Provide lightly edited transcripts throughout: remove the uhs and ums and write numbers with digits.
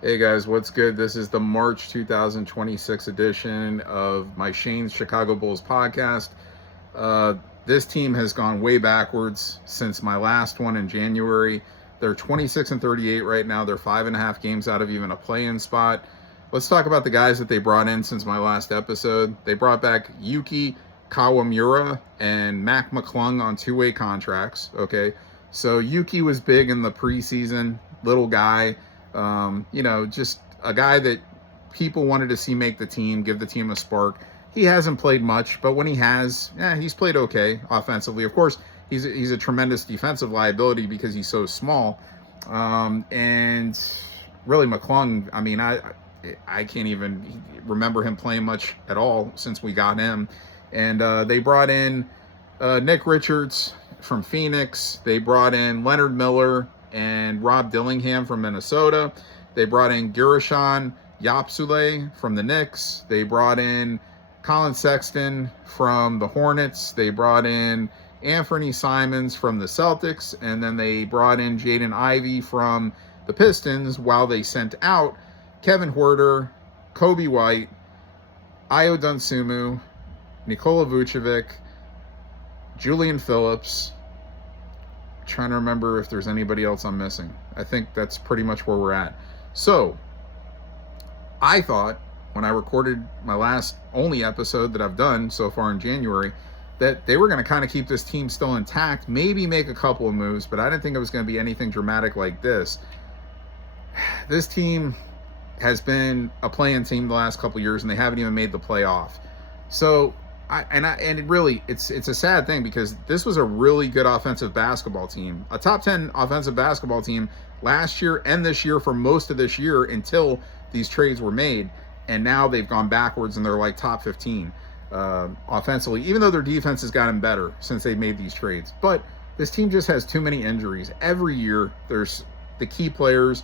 Hey guys, what's good? This is the March 2026 edition of my Shane's Chicago Bulls podcast. Uh, this team has gone way backwards since my last one in January. They're 26 and 38 right now. They're 5.5 games out of even a play-in spot. Let's talk about the guys that they brought in since my last episode. They brought back Yuki Kawamura and Mac McClung on two-way contracts. Okay, so Yuki was big in the preseason, little guy. Just a guy that people wanted to see make the team, give the team a spark. He hasn't played much, but when he has, he's played okay offensively. Of course, he's a tremendous defensive liability because he's so small. And really, McClung, I can't even remember him playing much at all since we got him. And they brought in Nick Richards from Phoenix. They brought in Leonard Miller and Rob Dillingham from Minnesota. They brought in Guerschon Yapsule from the Knicks. They brought in Collin Sexton from the Hornets. They brought in Anthony Simons from the Celtics. And then they brought in Jaden Ivey from the Pistons, while they sent out Kevin Huerter, Kobe White, Ayo Dosunmu, Nikola Vucevic, Julian Phillips. Trying to remember if there's anybody else I'm missing. I think that's pretty much where we're at. So I thought when I recorded my last only episode that I've done so far in January that they were going to kind of keep this team still intact, maybe make a couple of moves, but I didn't think it was going to be anything dramatic like this. This team has been a play-in team the last couple of years, and they haven't even made the playoff. So it's a sad thing because this was a really good offensive basketball team, a top 10 offensive basketball team last year and this year for most of this year until these trades were made, and now they've gone backwards and they're like top 15 offensively, even though their defense has gotten better since they made these trades. But this team just has too many injuries. Every year, there's the key players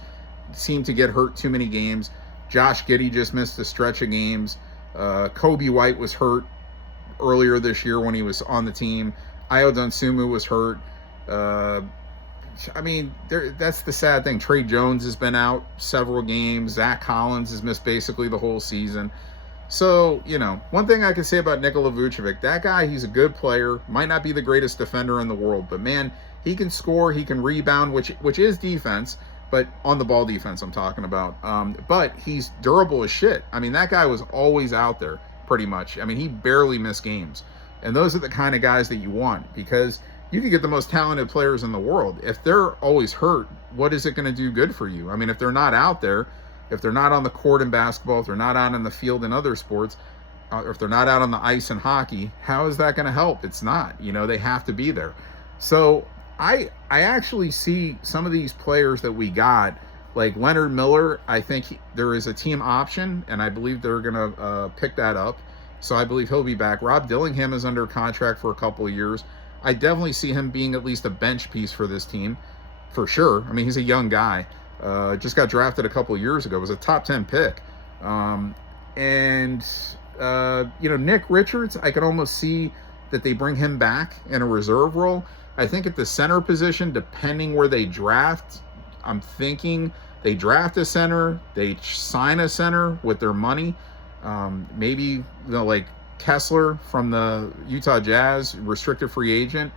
seem to get hurt too many games. Josh Giddey just missed a stretch of games. Kobe White was hurt earlier this year when he was on the team. Ayo Dosunmu was hurt. That's the sad thing. Trey Jones has been out several games. Zach Collins has missed basically the whole season. So, one thing I can say about Nikola Vucevic, that guy, he's a good player. Might not be the greatest defender in the world, but man, he can score, he can rebound, which is defense, but on the ball defense I'm talking about. But he's durable as shit. That guy was always out there. Pretty much. He barely missed games. And those are the kind of guys that you want, because you can get the most talented players in the world. If they're always hurt, what is it going to do good for you? If they're not out there, if they're not on the court in basketball, if they're not out in the field in other sports, or if they're not out on the ice in hockey, how is that going to help? It's not. They have to be there. So I actually see some of these players that we got, like Leonard Miller, I think there is a team option, and I believe they're going to pick that up. So I believe he'll be back. Rob Dillingham is under contract for a couple of years. I definitely see him being at least a bench piece for this team, for sure. He's a young guy. Just got drafted a couple of years ago. Was a top 10 pick. Nick Richards, I could almost see that they bring him back in a reserve role. I think at the center position, depending where they draft, I'm thinking they draft a center, they sign a center with their money. Maybe like Kessler from the Utah Jazz, restricted free agent.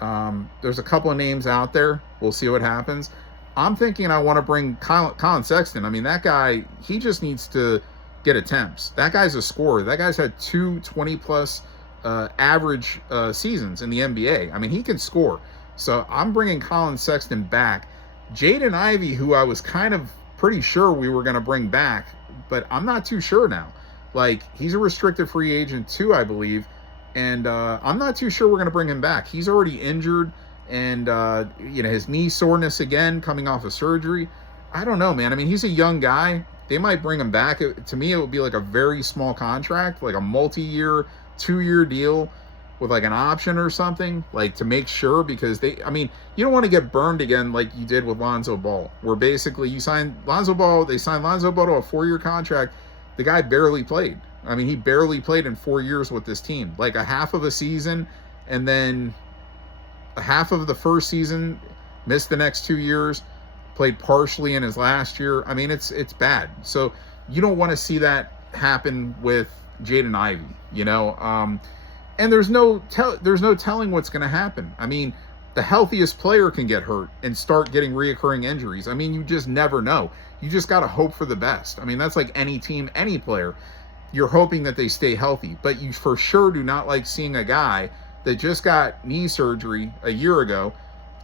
There's a couple of names out there. We'll see what happens. I'm thinking I want to bring Collin Sexton. That guy, he just needs to get attempts. That guy's a scorer. That guy's had 220-plus average seasons in the NBA. He can score. So I'm bringing Collin Sexton back. Jaden Ivey, who I was kind of pretty sure we were going to bring back, but I'm not too sure now. He's a restricted free agent too, I believe, and I'm not too sure we're going to bring him back. He's already injured, and his knee soreness again, coming off of surgery. I don't know, man. He's a young guy. They might bring him back. To me, it would be like a very small contract, like a multi-year, 2-year deal with like an option or something, to make sure, because you don't want to get burned again like you did with Lonzo Ball, where basically they signed Lonzo Ball to a 4-year contract. The guy barely played. He barely played in 4 years with this team, like a half of a season, and then a half of the first season, missed the next 2 years, played partially in his last year. I mean, it's bad. So you don't want to see that happen with Jaden Ivey, and there's no telling what's going to happen. I mean, the healthiest player can get hurt and start getting reoccurring injuries. I mean, you just never know. You just got to hope for the best. I mean, that's like any team, any player. You're hoping that they stay healthy, but you for sure do not like seeing a guy that just got knee surgery a year ago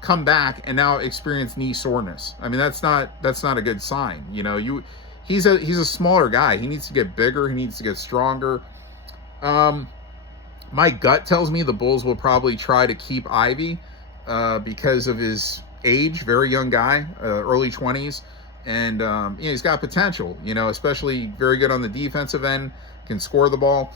come back and now experience knee soreness. I mean, that's not a good sign. He's a smaller guy. He needs to get bigger. He needs to get stronger. My gut tells me the Bulls will probably try to keep Ivy because of his age, very young guy, early 20s. And he's got potential, especially very good on the defensive end, can score the ball.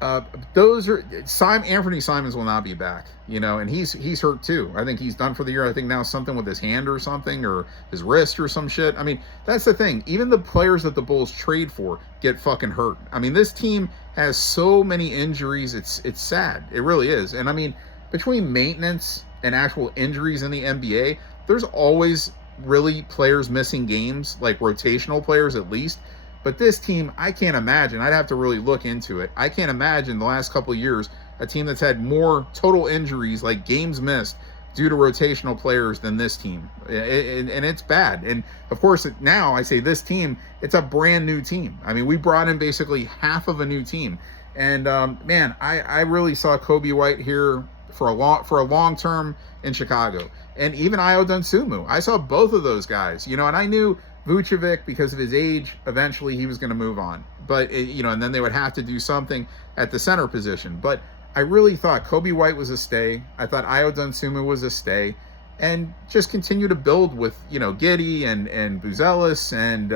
Anthony Simons will not be back, and he's hurt too. I think he's done for the year. I think now something with his hand or something, or his wrist or some shit. I mean, that's the thing. Even the players that the Bulls trade for get fucking hurt. I mean, this team has so many injuries. It's sad. It really is. And I mean, between maintenance and actual injuries in the NBA, there's always really players missing games, like rotational players at least. But this team, I can't imagine. I'd have to really look into it. I can't imagine the last couple of years a team that's had more total injuries, like games missed, due to rotational players than this team. And it's bad. And, of course, now I say this team, it's a brand new team. I mean, we brought in basically half of a new team. And, man, I really saw Kobe White here for a long term in Chicago. And even Ayo Dosunmu. I saw both of those guys, and I knew Vucevic, because of his age, eventually he was going to move on. But, and then they would have to do something at the center position. But I really thought Kobe White was a stay. I thought Ayo Dosunmu was a stay. And just continue to build with, Giddey and Buzelis and,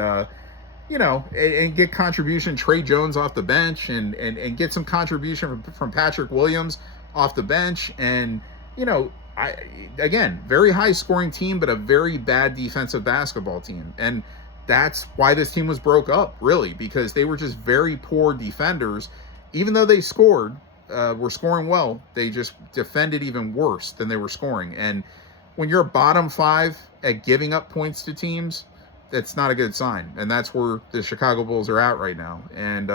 and get contribution, Trey Jones off the bench and get some contribution from Patrick Williams off the bench. And, again, very high scoring team, but a very bad defensive basketball team. And that's why this team was broke up, really, because they were just very poor defenders. Even though they were scoring well, they just defended even worse than they were scoring. And when you're bottom 5 at giving up points to teams, that's not a good sign. And that's where the Chicago Bulls are at right now. And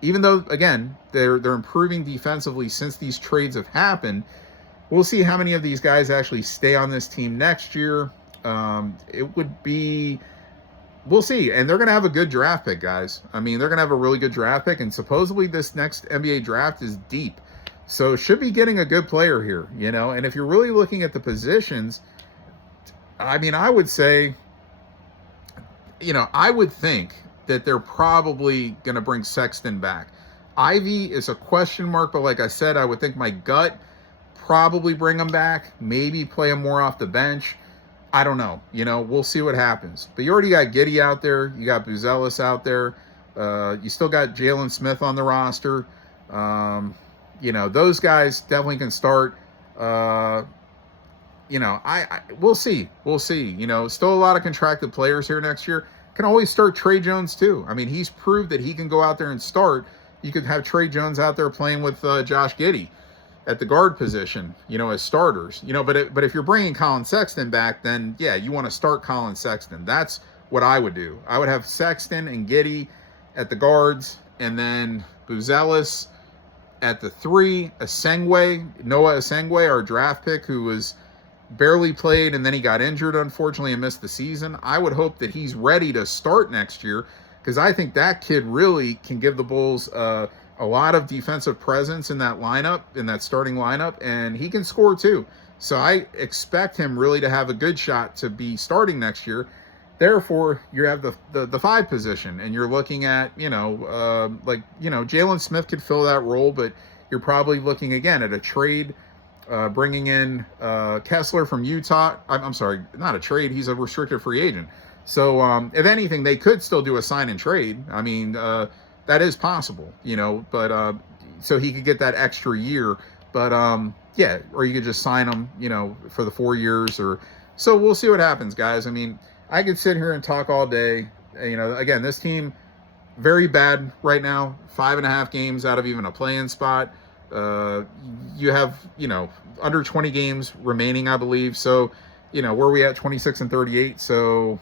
even though, again, they're improving defensively since these trades have happened, we'll see how many of these guys actually stay on this team next year. We'll see. And they're going to have a good draft pick, guys. I mean, they're going to have a really good draft pick. And supposedly this next NBA draft is deep. So should be getting a good player here, And if you're really looking at the positions, I mean, I would say, I would think that they're probably going to bring Sexton back. Ivy is a question mark, but like I said, I would think my gut, probably bring him back, maybe play him more off the bench. I don't know. We'll see what happens. But you already got Giddey out there. You got Buzelis out there. You still got Jalen Smith on the roster. Those guys definitely can start. We'll see. We'll see. Still a lot of contracted players here next year. Can always start Trey Jones too. I mean, he's proved that he can go out there and start. You could have Trey Jones out there playing with Josh Giddey at the guard position, as starters, but if you're bringing Collin Sexton back, then yeah, you want to start Collin Sexton. That's what I would do. I would have Sexton and Giddey at the guards, and then Buzelis at the 3, Noah Asengwe, our draft pick, who was barely played and then he got injured, unfortunately, and missed the season. I would hope that he's ready to start next year, because I think that kid really can give the Bulls a lot of defensive presence in that lineup, in that starting lineup, and he can score too. So I expect him really to have a good shot to be starting next year. Therefore, you have the 5 position, and you're looking at, Jalen Smith could fill that role, but you're probably looking again at a trade, bringing in Kessler from Utah. I'm sorry, not a trade. He's a restricted free agent. So if anything, they could still do a sign and trade. I mean, that is possible, but so he could get that extra year. But yeah, or you could just sign him, for the 4 years, so we'll see what happens, guys. I mean, I could sit here and talk all day. Again, this team very bad right now. 5.5 games out of even a play-in spot. You have under 20 games remaining, I believe. So where we at 26-38. So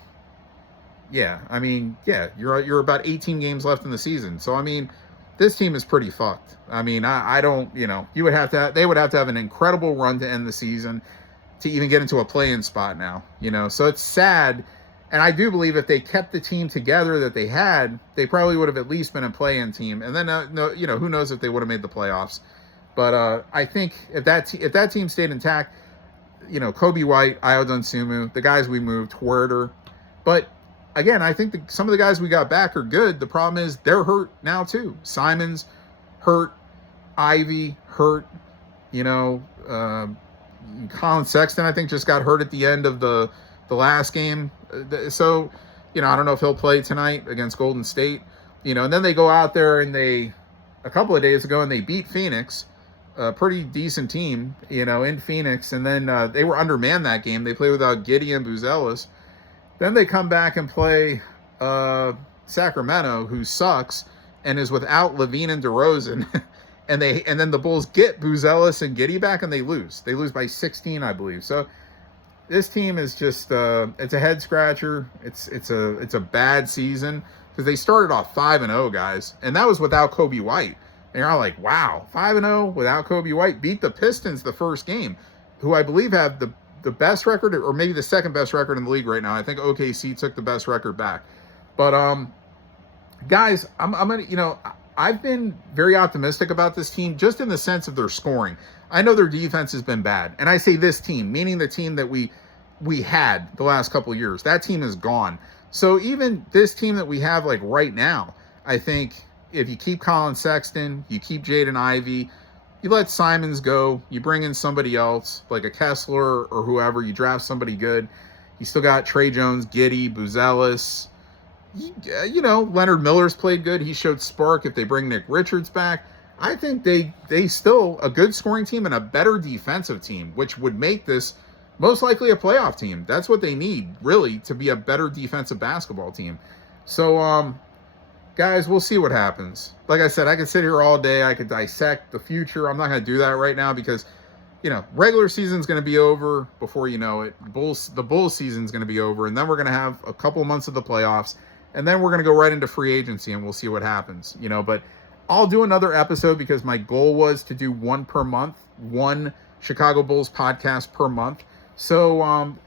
yeah, I mean, yeah, you're about 18 games left in the season. So I mean, this team is pretty fucked. I mean, I don't, they would have to have an incredible run to end the season to even get into a play-in spot now, So it's sad. And I do believe if they kept the team together that they had, they probably would have at least been a play-in team. And then, no, who knows if they would have made the playoffs. But I think if that team stayed intact, Kobe White, Ayo Dosunmu, the guys we moved, Huerter. But again, I think some of the guys we got back are good. The problem is they're hurt now too. Simon's hurt, Ivy hurt, Collin Sexton, I think, just got hurt at the end of the last game. So, I don't know if he'll play tonight against Golden State. And then they go out there and a couple of days ago, and they beat Phoenix, a pretty decent team, in Phoenix. And then they were undermanned that game. They played without Giddey and Buzelis. Then they come back and play Sacramento, who sucks, and is without Levine and DeRozan. And then the Bulls get Buzelis and Giddey back, and they lose. They lose by 16, I believe. So this team is just it's a head scratcher. It's a bad season because they started off 5-0, guys, and that was without Kobe White. And you're all like, wow, 5-0 without Kobe White, beat the Pistons the first game, who I believe have the best record, or maybe the second best record in the league right now. I think OKC took the best record back. But guys, I'm gonna, I've been very optimistic about this team just in the sense of their scoring. I know their defense has been bad. And I say this team, meaning the team that we had the last couple of years. That team is gone. So even this team that we have like right now, I think if you keep Collin Sexton, you keep Jaden Ivey, you let Simons go, you bring in somebody else like a Kessler or whoever, you draft somebody good. You still got Trey Jones, Giddey, Buzelis. Leonard Miller's played good. He showed spark. If they bring Nick Richards back, I think they still a good scoring team and a better defensive team, which would make this most likely a playoff team. That's what they need, really, to be a better defensive basketball team. So, guys, we'll see what happens. Like I said, I could sit here all day. I could dissect the future. I'm not going to do that right now because, regular season's going to be over before you know it. The Bulls season's going to be over, and then we're going to have a couple months of the playoffs. And then we're going to go right into free agency, and we'll see what happens, But I'll do another episode because my goal was to do one per month, one Chicago Bulls podcast per month. So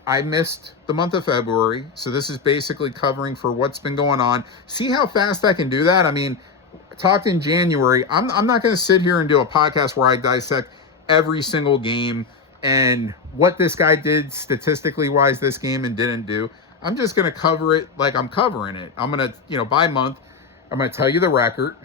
I missed the month of February. So this is basically covering for what's been going on. See how fast I can do that? I mean, talked in January. I'm not going to sit here and do a podcast where I dissect every single game and what this guy did statistically wise this game and didn't do. I'm just going to cover it like I'm covering it. I'm going to, by month, I'm going to tell you the record.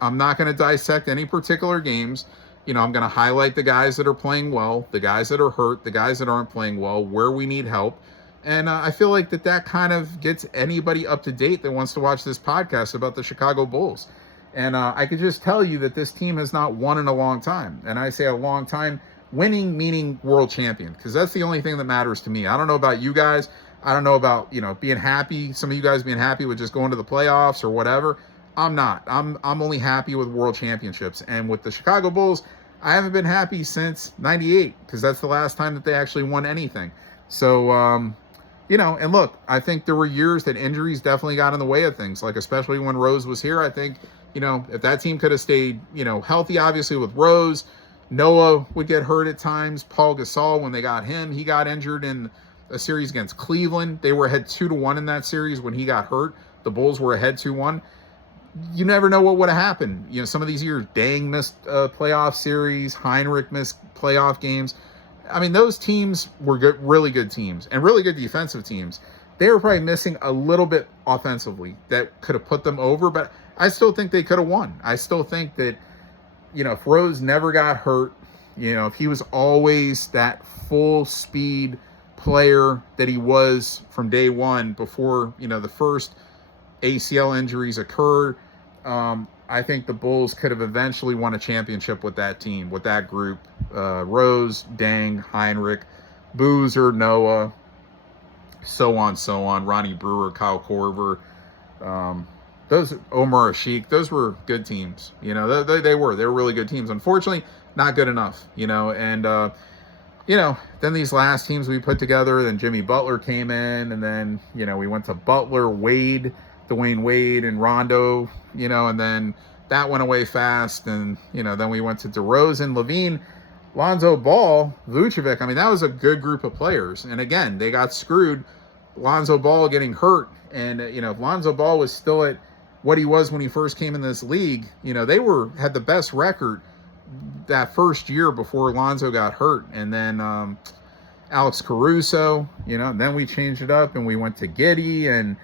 I'm not going to dissect any particular games. I'm going to highlight the guys that are playing well, the guys that are hurt, the guys that aren't playing well, where we need help. And I feel like that kind of gets anybody up to date that wants to watch this podcast about the Chicago Bulls. And I could just tell you that this team has not won in a long time. And I say a long time, winning meaning world champion, because that's the only thing that matters to me. I don't know about you guys. I don't know about, being happy. Some of you guys being happy with just going to the playoffs or whatever. I'm not. I'm only happy with world championships. And with the Chicago Bulls, I haven't been happy since 98 because that's the last time that they actually won anything. So, and look, I think there were years that injuries definitely got in the way of things, like especially when Rose was here. I think, if that team could have stayed, healthy, obviously with Rose, Noah would get hurt at times. Paul Gasol, when they got him, he got injured in a series against Cleveland. They were ahead 2-1 in that series when he got hurt. The Bulls were ahead 2-1. You never know what would have happened. Some of these years, Dang missed a playoff series. Heinrich missed playoff games. I mean, those teams were good, really good teams and really good defensive teams. They were probably missing a little bit offensively that could have put them over, but I still think they could have won. I still think that, if Rose never got hurt, if he was always that full speed player that he was from day one before, the first ACL injuries occurred, I think the Bulls could have eventually won a championship with that team, with that group. Rose, Dang, Heinrich, Boozer, Noah, so on. Ronnie Brewer, Kyle Korver, those Omar Ashik, those were good teams. They were really good teams. Unfortunately, not good enough. And then these last teams we put together, then Jimmy Butler came in, and then, we went to Butler, Wade, Dwayne Wade, and Rondo, and then that went away fast. And, then we went to DeRozan, Levine, Lonzo Ball, Vucevic. I mean, that was a good group of players. And again, they got screwed. Lonzo Ball getting hurt. And, if Lonzo Ball was still at what he was when he first came in this league, they had the best record that first year before Lonzo got hurt. And then Alex Caruso, and then we changed it up and we went to Giddey, and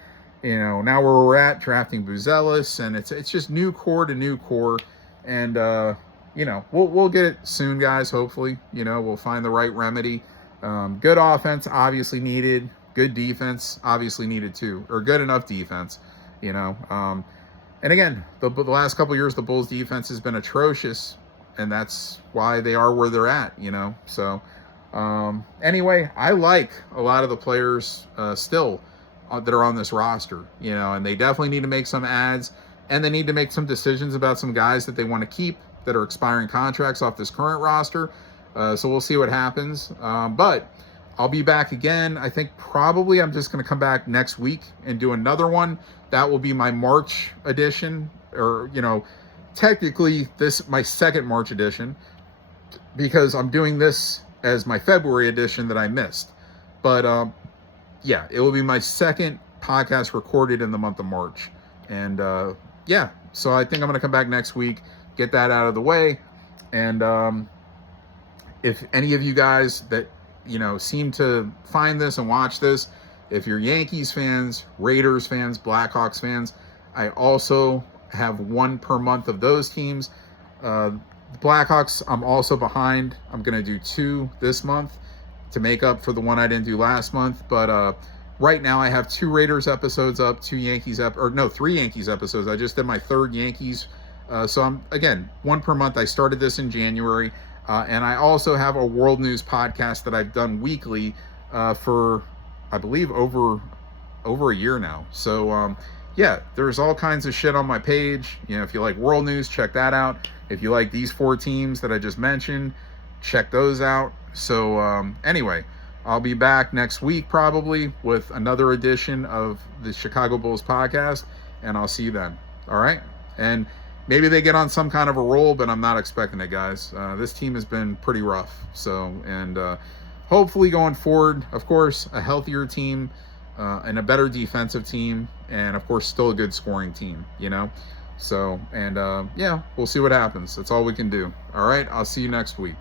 now where we're at, drafting Buzelis, and it's just new core to new core. And we'll get it soon, guys. Hopefully, we'll find the right remedy. Good offense obviously needed, good defense obviously needed too, or good enough defense. And again, the last couple of years the Bulls defense has been atrocious, and that's why they are where they're at. So anyway, I like a lot of the players still that are on this roster, and they definitely need to make some adds, and they need to make some decisions about some guys that they want to keep that are expiring contracts off this current roster. So we'll see what happens. But I'll be back again. I think probably I'm just going to come back next week and do another one. That will be my March edition, or, technically this my second March edition, because I'm doing this as my February edition that I missed. But yeah, it will be my second podcast recorded in the month of March. And so I think I'm going to come back next week, get that out of the way. And if any of you guys that seem to find this and watch this, if you're Yankees fans, Raiders fans, Blackhawks fans, I also have one per month of those teams. The Blackhawks, I'm also behind. I'm going to do 2 this month to make up for the one I didn't do last month. But right now I have 2 Raiders episodes up, 3 Yankees episodes. I just did my 3rd Yankees. So I'm, again, 1 per month. I started this in January. And I also have a world news podcast that I've done weekly for, I believe, over a year now. So yeah, there's all kinds of shit on my page. If you like world news, check that out. If you like these 4 teams that I just mentioned, check those out. So anyway, I'll be back next week probably with another edition of the Chicago Bulls podcast, and I'll see you then. All right? And maybe they get on some kind of a roll, but I'm not expecting it, guys. This team has been pretty rough. So, and hopefully going forward, of course, a healthier team and a better defensive team, and of course, still a good scoring team, So, and yeah, we'll see what happens. That's all we can do. All right, I'll see you next week.